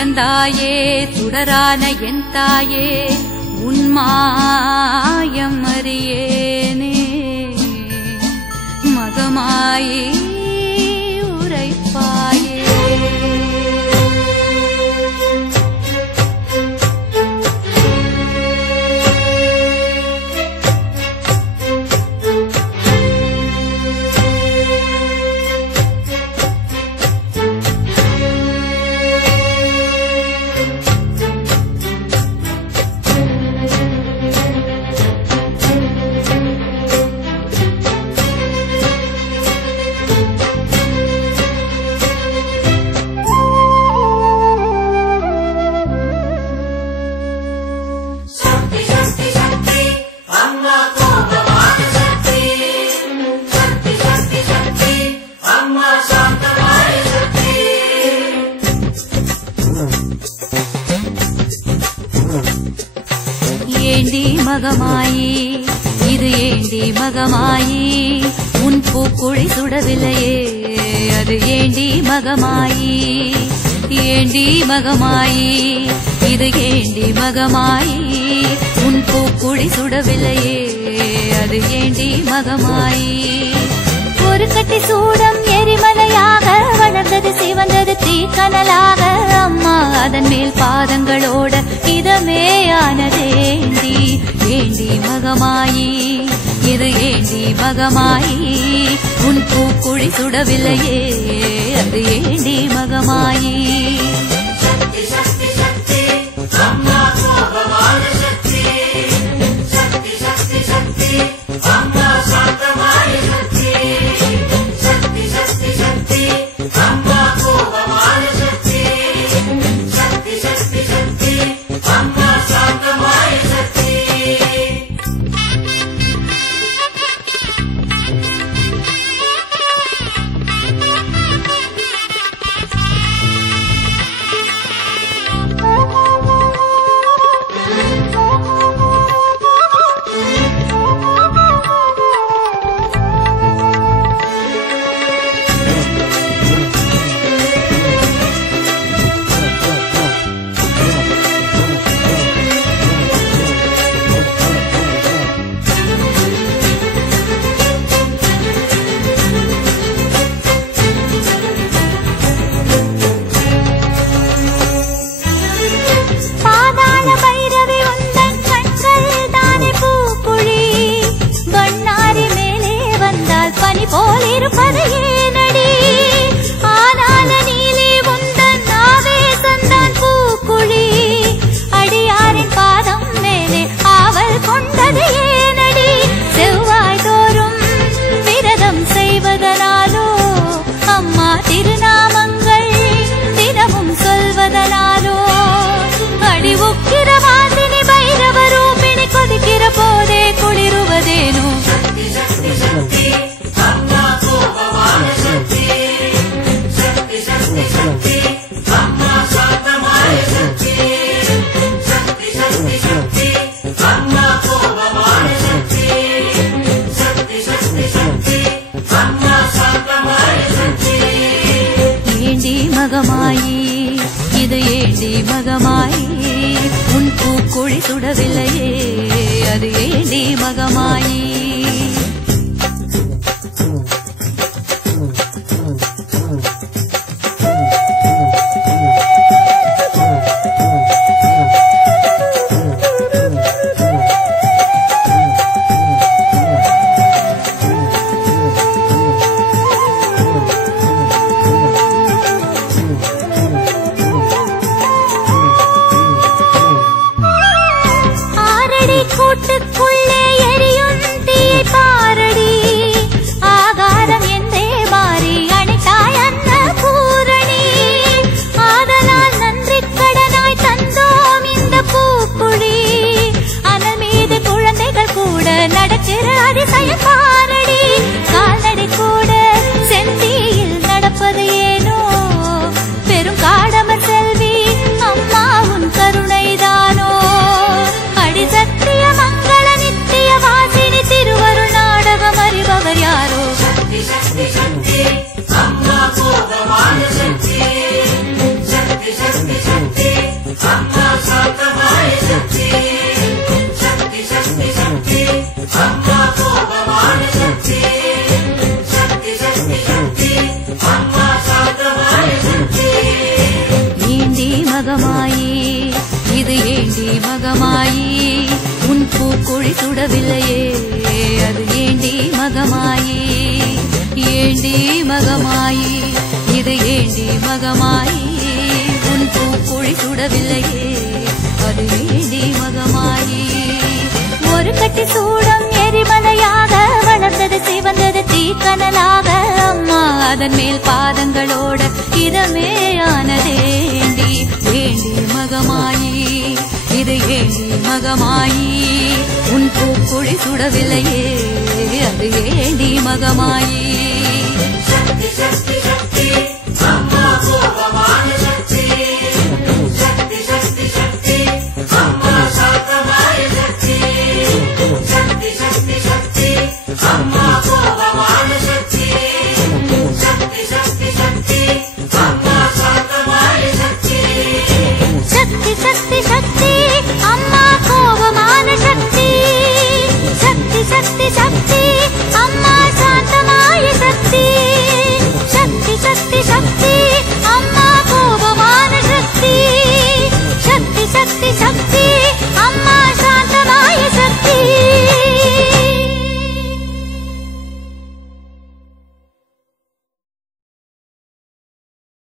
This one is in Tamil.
எந்தந்தாயே சுடரான என் தாயே உன்மாயம் அறியேனே மகமாயே உரைப்பாயே. ஏண்டி மகமாயி இது ஏண்டி மகமாயி உன் பூக்குழி சுடவில்லையே அது ஏண்டி மகமாயி. ஏண்டி மகமாயி இது ஏண்டி மகமாயி உன் பூக்குழி சுடவில்லையே அது ஏண்டி மகமாயி. ஒரு கட்டி சூடம் எரிமலையாக வளர்ந்தது சிவந்தது தீக்கனலாக அம்மா அதன் மேல் பாதங்களோட இதமே ஆனதேண்டி. ஏண்டி மகமாயி இது ஏண்டி மகமாயி உன் பூக்குழி சுடவில்லையே அது ஏண்டி மகமாயி. சக்தி சக்தி சக்தி அம்மா கோபமான சக்தி சக்தி சக்தி சக்தி அம்மா சாந்தமான சக்தி சக்தி சக்தி சக்தி அம்மா கோபமான சக்தி சக்தி சக்தி சக்தி அம்மா சாந்தமான சக்தி. மகமாயி இது ஏண்டி மகமாயி உன் பூக்குழி சுடவில்லையே அது ஏண்டி மகமாயி. கூட்டுக்குள்ளே எரியும் தீ மகமாயி இது ஏண்டி மகமாயி உன் பூக்குழி சுடவில்லையே அது ஏண்டி மகமாயி ஏண்டி மகமாயி இது ஏண்டி மகமாயி உன் பூக்குழி சுடவில்லையே அது ஏண்டி மகமாயி ஒரு கட்டி சூடம் எரிமலையாக வளர்ந்தது சிவந்தது தீக்கனலாக அம்மா அதன் மேல் பாதங்களோட இதமே ஆனதேண்டி ஏண்டி மகமாயி இது ஏண்டி மகமாயி உன் பூக்குழி சுடவில்லையே அது ஏண்டி மகமாயி சக்தி சக்தி